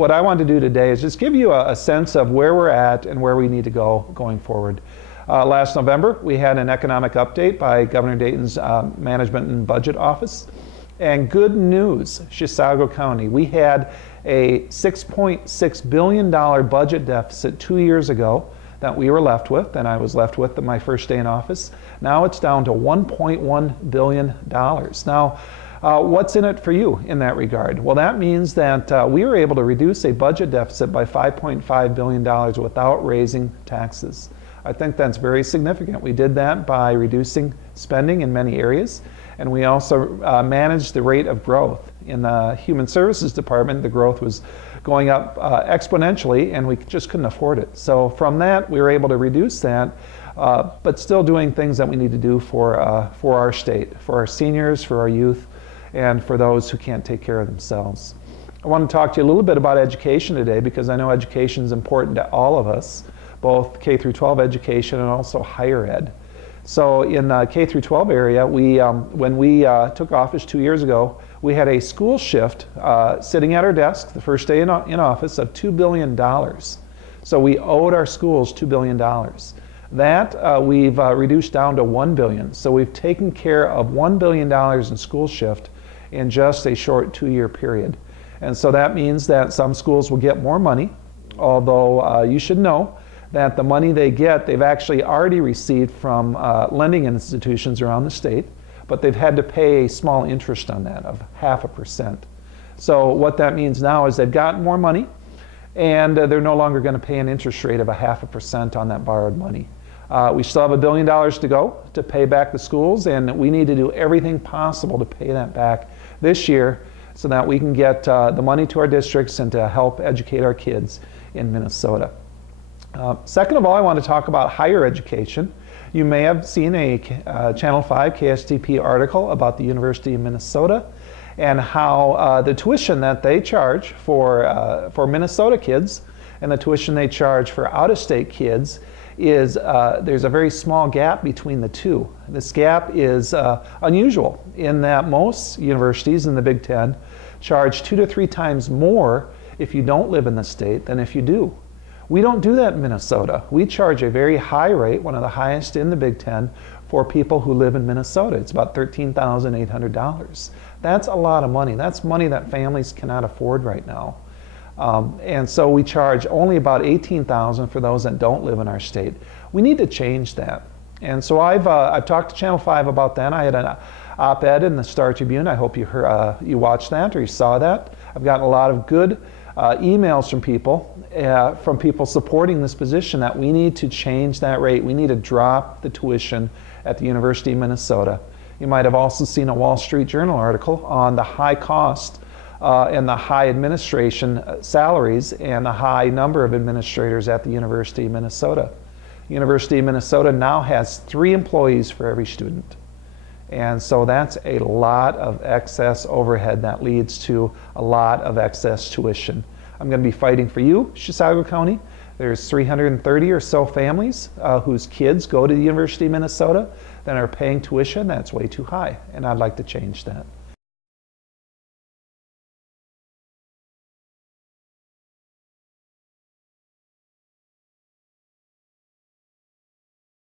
what I want to do today is just give you a sense of where we're at and where we need to go going forward. Last November, we had an economic update by Governor Dayton's Management and Budget Office. And good news, Chisago County, we had a $6.6 billion budget deficit 2 years ago that we were left with, and I was left with my first day in office. Now it's down to $1.1 billion. Now, what's in it for you in that regard? Well, that means that we were able to reduce a budget deficit by $5.5 billion without raising taxes. I think that's very significant. We did that by reducing spending in many areas, and we also managed the rate of growth. In the Human Services Department, the growth was going up exponentially, and we just couldn't afford it. So from that, we were able to reduce that, but still doing things that we need to do for our state, for our seniors, for our youth, and for those who can't take care of themselves. I want to talk to you a little bit about education today, because I know education is important to all of us, both K through 12 education and also higher ed. So in the K through 12 area, when we took office 2 years ago, we had a school shift sitting at our desk the first day in office of $2 billion. So we owed our schools $2 billion. That we've reduced down to $1 billion. So we've taken care of $1 billion in school shift in just a short 2-year period. And so that means that some schools will get more money, although you should know that the money they get, they've actually already received from lending institutions around the state, but they've had to pay a small interest on that of 0.5%. So what that means now is they've gotten more money, and they're no longer going to pay an interest rate of 0.5% on that borrowed money. We still have $1 billion to go to pay back the schools, and we need to do everything possible to pay that back this year so that we can get the money to our districts and to help educate our kids in Minnesota. Second of all, I want to talk about higher education. You may have seen a Channel 5 KSTP article about the University of Minnesota and how the tuition that they charge for Minnesota kids and the tuition they charge for out-of-state kids is there's a very small gap between the two. This gap is unusual in that most universities in the Big Ten charge 2 to 3 times more if you don't live in the state than if you do. We don't do that in Minnesota. We charge a very high rate, one of the highest in the Big Ten, for people who live in Minnesota. It's about $13,800. That's a lot of money. That's money that families cannot afford right now. And so we charge only about $18,000 for those that don't live in our state. We need to change that. And so I've talked to Channel 5 about that. I had an op-ed in the Star Tribune. I hope you watched that or you saw that. I've gotten a lot of good emails from people supporting this position that we need to change that rate. We need to drop the tuition at the University of Minnesota. You might have also seen a Wall Street Journal article on the high cost and the high administration salaries and the high number of administrators at the University of Minnesota. University of Minnesota now has 3 employees for every student. And so that's a lot of excess overhead that leads to a lot of excess tuition. I'm going to be fighting for you, Chisago County. There's 330 or so families whose kids go to the University of Minnesota that are paying tuition that's way too high, and I'd like to change that.